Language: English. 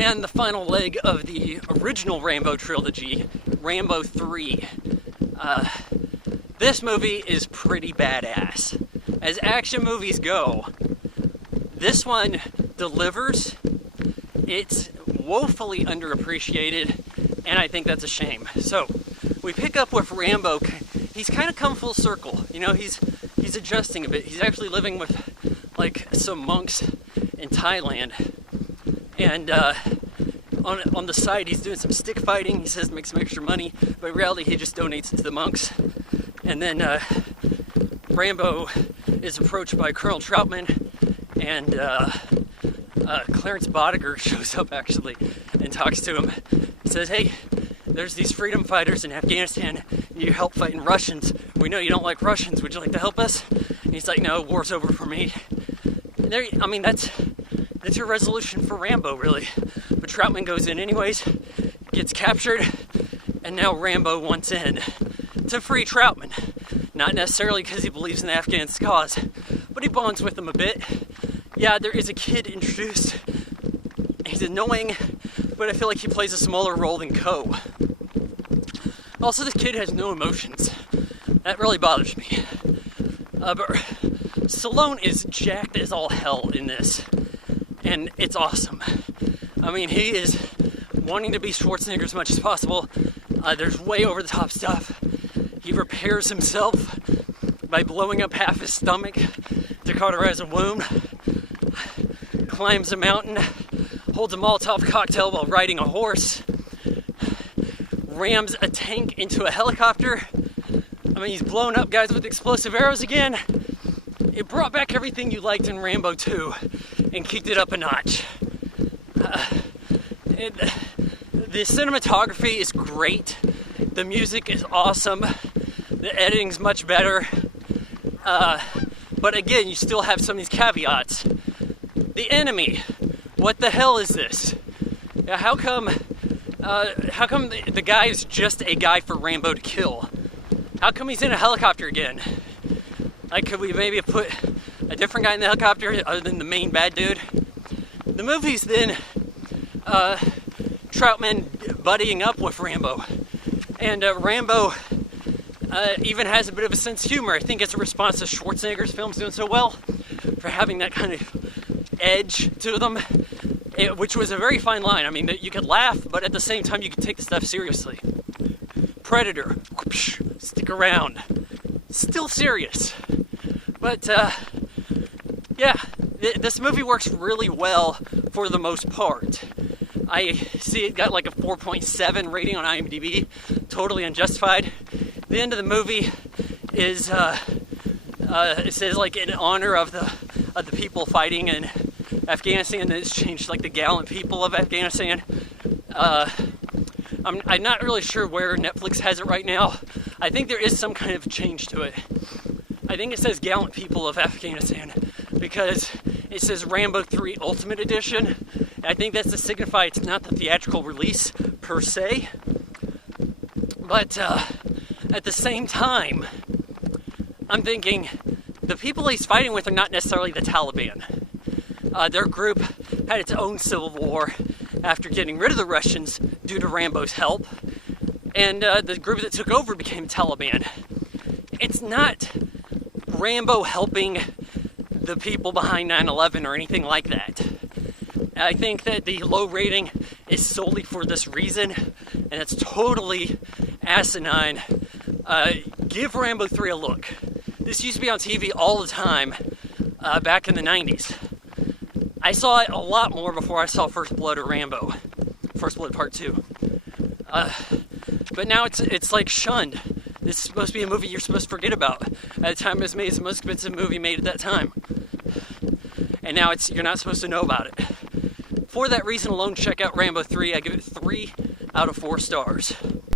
And the final leg of the original Rambo trilogy, Rambo III. This movie is pretty badass. As action movies go, this one delivers. It's woefully underappreciated, and I think that's a shame. So, we pick up with Rambo. He's kind of come full circle. You know, he's adjusting a bit. He's actually living with, like, some monks in Thailand. And on the side, he's doing some stick fighting. He says to make some extra money, but in reality, he just donates it to the monks. And then Rambo is approached by Colonel Troutman, and Clarence Bodiger shows up, actually, and talks to him. He says, hey, there's these freedom fighters in Afghanistan. You need help fighting Russians. We know you don't like Russians. Would you like to help us? And he's like, no, war's over for me. And there, I mean, that's your resolution for Rambo, really. But Troutman goes in anyways, gets captured, and now Rambo wants in to free Troutman. Not necessarily because he believes in the Afghan's cause, but he bonds with them a bit. Yeah, there is a kid introduced. He's annoying, but I feel like he plays a smaller role than Co. Also, this kid has no emotions. That really bothers me. But Stallone is jacked as all hell in this, and it's awesome. I mean, he is wanting to be Schwarzenegger as much as possible. There's way over the top stuff. He repairs himself by blowing up half his stomach to cauterize a wound. Climbs a mountain, holds a Molotov cocktail while riding a horse. Rams a tank into a helicopter. I mean, he's blown up guys with explosive arrows again. It brought back everything you liked in Rambo 2 and kicked it up a notch. The cinematography is great. The music is awesome. The editing's much better. But again, you still have some of these caveats. The enemy. What the hell is this? How come the guy is just a guy for Rambo to kill? How come he's in a helicopter again? Like, could we maybe have put a different guy in the helicopter other than the main bad dude? The movie's then Troutman buddying up with Rambo. And Rambo even has a bit of a sense of humor. I think it's a response to Schwarzenegger's films doing so well for having that kind of edge to them, which was a very fine line. I mean, you could laugh, but at the same time, you could take the stuff seriously. Predator, whoosh, stick around. Still serious. But, yeah, this movie works really well for the most part. I see it got like a 4.7 rating on IMDb, totally unjustified. The end of the movie is, it says like in honor of the people fighting in Afghanistan, and it's changed like the gallant people of Afghanistan. I'm not really sure where Netflix has it right now. I think there is some kind of change to it. I think it says gallant people of Afghanistan because it says Rambo III Ultimate Edition. I think that's to signify it's not the theatrical release per se. But at the same time, I'm thinking the people he's fighting with are not necessarily the Taliban. Their group had its own civil war after getting rid of the Russians due to Rambo's help. And the group that took over became Taliban. It's not Rambo helping the people behind 9/11 or anything like that. I think that the low rating is solely for this reason, and it's totally asinine. Give Rambo 3 a look. This used to be on TV all the time back in the 90s. I saw it a lot more before I saw First Blood or Rambo. First Blood Part 2. But now it's like shunned. This is supposed to be a movie you're supposed to forget about. At the time it was made, it's the most expensive movie made at that time. And now you're not supposed to know about it. For that reason alone, check out Rambo 3. I give it 3 out of 4 stars.